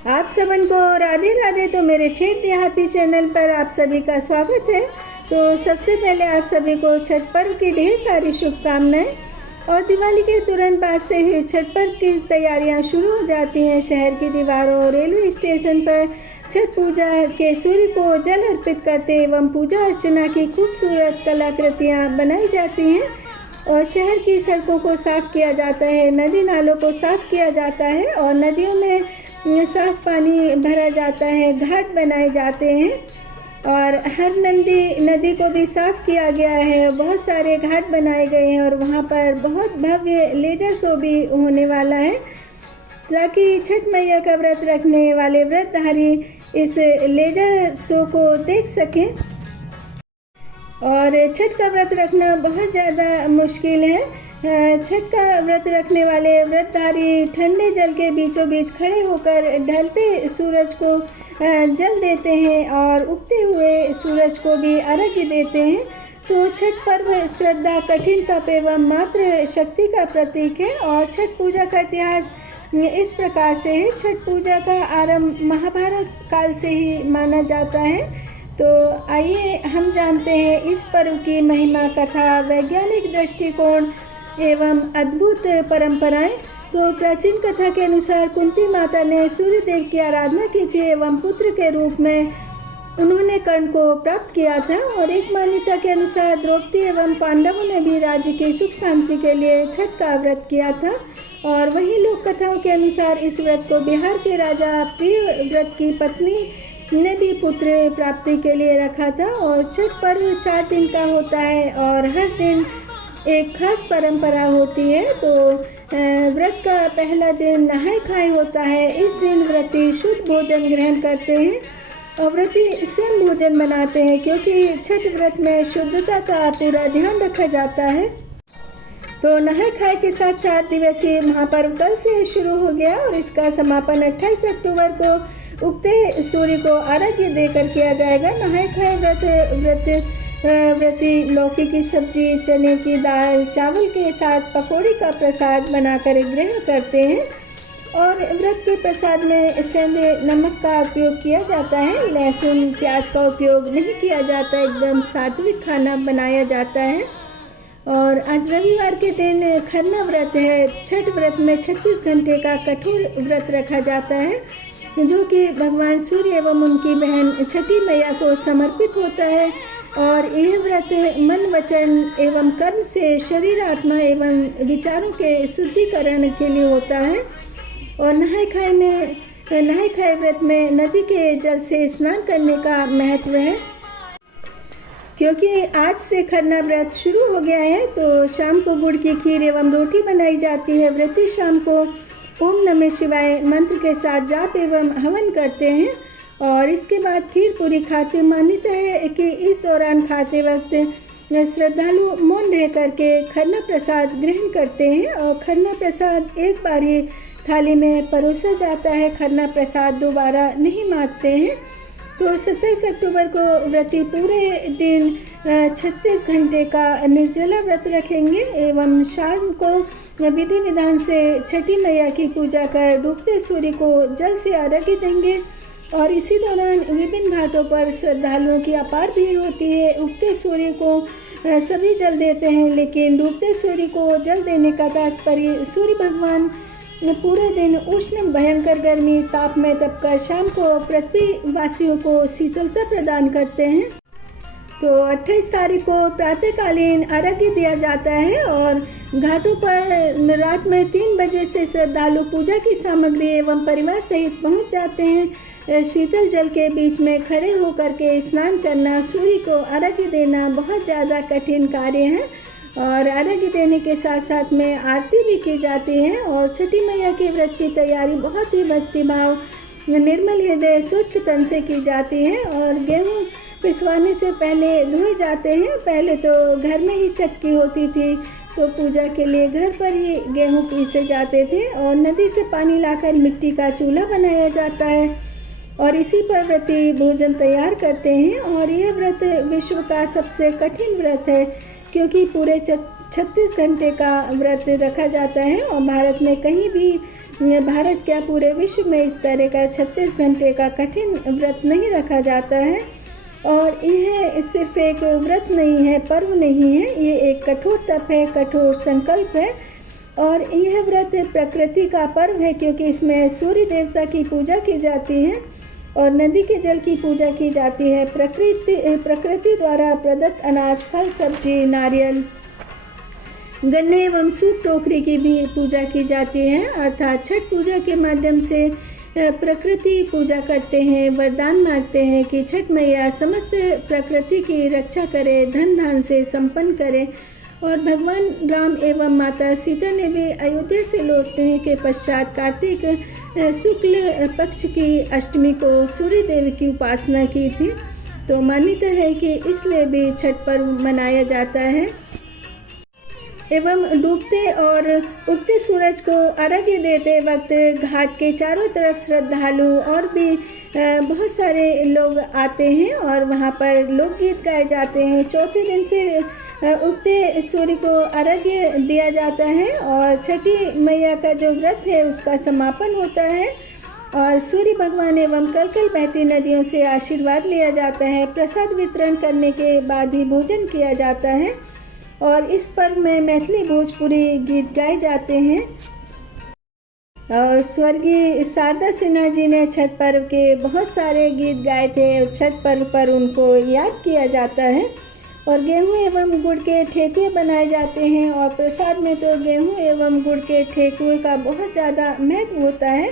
आप सबन को राधे राधे। तो मेरे ठेठ देहाती चैनल पर आप सभी का स्वागत है। तो सबसे पहले आप सभी को छठ पर्व की ढेर सारी शुभकामनाएं। और दिवाली के तुरंत बाद से ही छठ पर्व की तैयारियां शुरू हो जाती हैं। शहर की दीवारों, रेलवे स्टेशन पर छठ पूजा के सूर्य को जल अर्पित करते एवं पूजा अर्चना की खूबसूरत कलाकृतियाँ बनाई जाती हैं। और शहर की सड़कों को साफ किया जाता है, नदी नालों को साफ किया जाता है और नदियों में साफ पानी भरा जाता है, घाट बनाए जाते हैं और हर नदी को भी साफ किया गया है। बहुत सारे घाट बनाए गए हैं और वहाँ पर बहुत भव्य लेजर शो भी होने वाला है ताकि छठ मैया का व्रत रखने वाले व्रतधारी इस लेजर शो को देख सकें। और छठ का व्रत रखना बहुत ज़्यादा मुश्किल है। छठ का व्रत रखने वाले व्रतधारी ठंडे जल के बीचों बीच खड़े होकर ढलते सूरज को जल देते हैं और उगते हुए सूरज को भी अर्घ्य देते हैं। तो छठ पर्व श्रद्धा, कठिन तप एवं मात्र शक्ति का प्रतीक है। और छठ पूजा का इतिहास इस प्रकार से है। छठ पूजा का आरंभ महाभारत काल से ही माना जाता है। तो आइए हम जानते हैं इस पर्व की महिमा, कथा, वैज्ञानिक दृष्टिकोण एवं अद्भुत परंपराएं। तो प्राचीन कथा के अनुसार कुंती माता ने सूर्य देव की आराधना की थी एवं पुत्र के रूप में उन्होंने कर्ण को प्राप्त किया था। और एक मान्यता के अनुसार द्रौपदी एवं पांडवों ने भी राज्य की सुख शांति के लिए छठ का व्रत किया था। और वही लोक कथाओं के अनुसार इस व्रत को बिहार के राजा प्रियव्रत की पत्नी ने भी पुत्र प्राप्ति के लिए रखा था। और छठ पर्व 4 दिन का होता है और हर दिन एक खास परंपरा होती है। तो व्रत का पहला दिन नहाय खाए होता है। इस दिन व्रती शुद्ध भोजन ग्रहण करते हैं और व्रती स्वयं भोजन बनाते हैं क्योंकि छठ व्रत में शुद्धता का पूरा ध्यान रखा जाता है। तो नहाय खाए के साथ 4 दिवसीय महापर्व कल से शुरू हो गया और इसका समापन 28 अक्टूबर को उगते सूर्य को अर्घ्य देकर किया जाएगा। नहाय खाए व्रती लौकी की सब्जी, चने की दाल, चावल के साथ पकौड़ी का प्रसाद बनाकर ग्रहण करते हैं। और व्रत के प्रसाद में सेंधे नमक का उपयोग किया जाता है, लहसुन प्याज का उपयोग नहीं किया जाता, एकदम सात्विक खाना बनाया जाता है। और आज रविवार के दिन खरना व्रत है। छठ व्रत में 36 घंटे का कठोर व्रत रखा जाता है जो कि भगवान सूर्य एवं उनकी बहन छठी मैया को समर्पित होता है। और यह व्रत मन, वचन एवं कर्म से शरीर, आत्मा एवं विचारों के शुद्धिकरण के लिए होता है। और नहाय खाए व्रत में नदी के जल से स्नान करने का महत्व है क्योंकि आज से खरना व्रत शुरू हो गया है। तो शाम को गुड़ की खीर एवं रोटी बनाई जाती है। व्रती शाम को ओम नमः शिवाय मंत्र के साथ जाप एवं हवन करते हैं और इसके बाद खीर पूरी खाते। मान्यता है कि इस दौरान खाते वक्त श्रद्धालु मौन रह करके खरना प्रसाद ग्रहण करते हैं और खरना प्रसाद एक बार ही थाली में परोसा जाता है। खरना प्रसाद दोबारा नहीं मांगते हैं। तो 27 अक्टूबर को व्रती पूरे दिन 36 घंटे का निर्जला व्रत रखेंगे एवं शाम को विधि विधान से छठी मैया की पूजा कर डूबते सूर्य को जल से अर्घ्य देंगे। और इसी दौरान विभिन्न घाटों पर श्रद्धालुओं की अपार भीड़ होती है। उगते सूर्य को सभी जल देते हैं लेकिन डूबते सूर्य को जल देने का तात्पर्य सूर्य भगवान पूरे दिन उष्ण भयंकर गर्मी ताप में तपकर शाम को पृथ्वी वासियों को शीतलता प्रदान करते हैं। तो 28 तारीख को प्रातःकालीन अर्घ्य दिया जाता है और घाटों पर रात में 3 बजे से श्रद्धालु पूजा की सामग्री एवं परिवार सहित पहुंच जाते हैं। शीतल जल के बीच में खड़े होकर के स्नान करना, सूर्य को अर्घ्य देना बहुत ज़्यादा कठिन कार्य है। और अर्घ्य देने के साथ साथ में आरती भी की जाती है। और छठी मैया के व्रत की तैयारी बहुत ही भक्तिभाव, निर्मल हृदय, स्वच्छ तन से की जाती है। और गेहूँ पिसवाने से पहले धोए जाते हैं। पहले तो घर में ही चक्की होती थी तो पूजा के लिए घर पर ही गेहूँ पीसे जाते थे और नदी से पानी लाकर मिट्टी का चूल्हा बनाया जाता है और इसी पर व्रती भोजन तैयार करते हैं। और यह व्रत विश्व का सबसे कठिन व्रत है क्योंकि पूरे 36 घंटे का व्रत रखा जाता है और भारत में कहीं भी भारत क्या पूरे विश्व में इस तरह का 36 घंटे का कठिन व्रत नहीं रखा जाता है। और यह सिर्फ एक व्रत नहीं है, पर्व नहीं है, ये एक कठोर तप है, कठोर संकल्प है। और यह व्रत प्रकृति का पर्व है, क्योंकि इसमें सूर्य देवता की पूजा की जाती है और नदी के जल की पूजा की जाती है। प्रकृति द्वारा प्रदत्त अनाज, फल, सब्जी, नारियल, गन्ने एवं सूप टोकरी की भी पूजा की जाती है। अर्थात छठ पूजा के माध्यम से प्रकृति पूजा करते हैं, वरदान मांगते हैं कि छठ मैया समस्त प्रकृति की रक्षा करे, धन धान से संपन्न करे। और भगवान राम एवं माता सीता ने भी अयोध्या से लौटने के पश्चात कार्तिक शुक्ल पक्ष की अष्टमी को सूर्य देव की उपासना की थी। तो मान्यता है कि इसलिए भी छठ पर्व मनाया जाता है। एवं डूबते और उगते सूरज को अर्घ्य देते वक्त घाट के चारों तरफ श्रद्धालु और भी बहुत सारे लोग आते हैं और वहाँ पर लोकगीत गाए जाते हैं। चौथे दिन फिर उगते सूर्य को अर्घ्य दिया जाता है और छठी मैया का जो व्रत है उसका समापन होता है और सूर्य भगवान एवं कल बहती नदियों से आशीर्वाद लिया जाता है। प्रसाद वितरण करने के बाद ही भोजन किया जाता है और इस पर्व में मैथिली भोजपुरी गीत गाए जाते हैं। और स्वर्गीय शारदा सिन्हा जी ने छठ पर्व के बहुत सारे गीत गाए थे और छठ पर्व पर उनको याद किया जाता है। और गेहूं एवं गुड़ के ठेकुए बनाए जाते हैं और प्रसाद में तो गेहूं एवं गुड़ के ठेकुए का बहुत ज़्यादा महत्व होता है,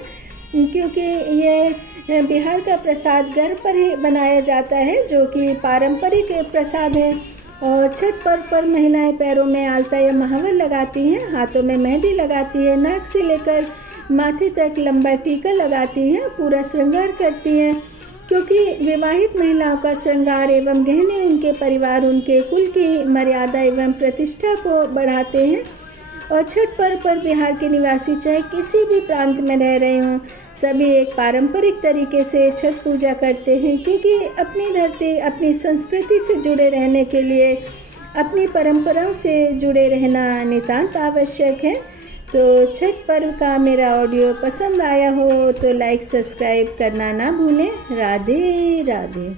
क्योंकि ये बिहार का प्रसाद घर पर ही बनाया जाता है, जो कि पारंपरिक प्रसाद है। और छठ पर्व पर महिलाएं पैरों में आलता या महावर लगाती हैं, हाथों में मेहंदी लगाती है, नाक से लेकर माथे तक लंबा टीका लगाती हैं, पूरा श्रृंगार करती हैं, क्योंकि विवाहित महिलाओं का श्रृंगार एवं गहने उनके परिवार, उनके कुल की मर्यादा एवं प्रतिष्ठा को बढ़ाते हैं। और छठ पर्व पर बिहार के निवासी चाहे किसी भी प्रांत में रह रहे हों, सभी एक पारंपरिक तरीके से छठ पूजा करते हैं, क्योंकि अपनी धरती, अपनी संस्कृति से जुड़े रहने के लिए अपनी परंपराओं से जुड़े रहना नितांत आवश्यक है। तो छठ पर्व का मेरा ऑडियो पसंद आया हो तो लाइक सब्सक्राइब करना ना भूलें। राधे राधे।